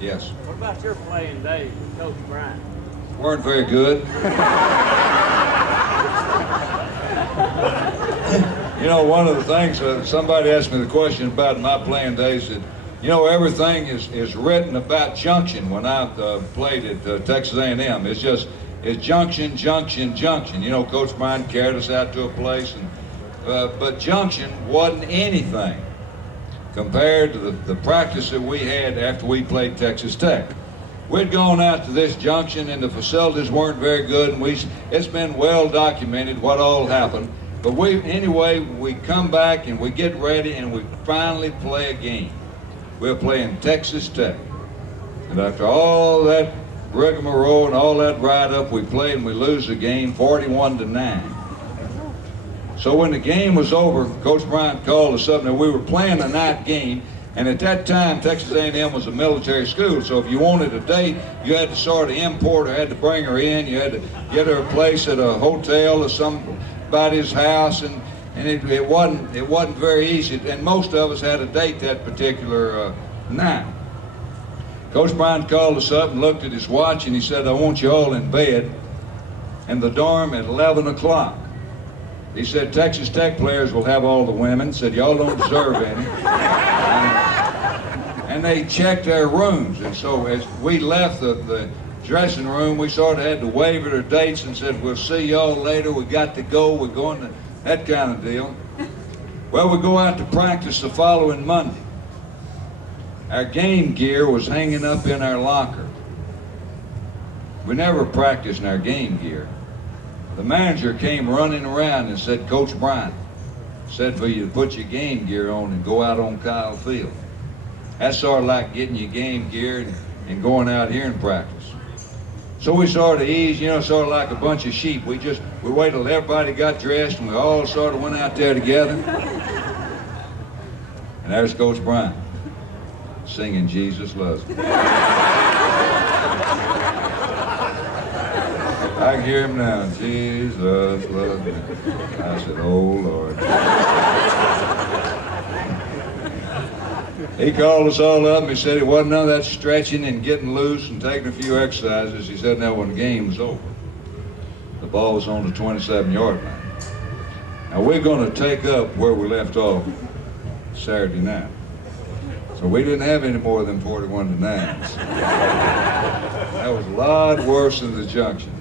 Yes. What about your playing days with Coach Bryant? Weren't very good. You know, one of the things, somebody asked me the question about my playing days, that, you know, everything is written about Junction when I played at Texas A&M. It's Junction, Junction, Junction. You know, Coach Bryant carried us out to a place, and but Junction wasn't anything compared to the practice that we had after we played Texas Tech. We'd gone out to this Junction and the facilities weren't very good, and it's been well documented what all happened. But anyway, we come back and we get ready and we finally play a game. We're playing Texas Tech. And after all that rigmarole and all that ride-up, we play and we lose the game 41-9. So when the game was over, Coach Bryant called us up, and we were playing a night game, and at that time, Texas A&M was a military school, so if you wanted a date, you had to sort of import her, had to bring her in, you had to get her a place at a hotel or somebody's house, and it wasn't very easy, and most of us had a date that particular night. Coach Bryant called us up and looked at his watch, and he said, I want you all in bed in the dorm at 11 o'clock. He said, Texas Tech players will have all the women. Said, y'all don't deserve any. And they checked our rooms. And so as we left the dressing room, we sort of had to wave at our dates and said, we'll see y'all later. We got to go. We're going to, that kind of deal. Well, we go out to practice the following Monday. Our game gear was hanging up in our locker. We never practiced in our game gear. The manager came running around and said, Coach Bryant said for you to put your game gear on and go out on Kyle Field. That's sort of like getting your game gear and going out here and practice. So we sort of eased, you know, sort of like a bunch of sheep. We waited till everybody got dressed and we all sort of went out there together. And there's Coach Bryant singing Jesus Loves Me. I can hear him now. Jesus loves me. I said, oh, Lord. He called us all up and he said it wasn't none of that stretching and getting loose and taking a few exercises. He said now when the game was over, the ball was on the 27-yard line. Now we're going to take up where we left off Saturday night. So we didn't have any more than 41-9. That was a lot worse than the Junction.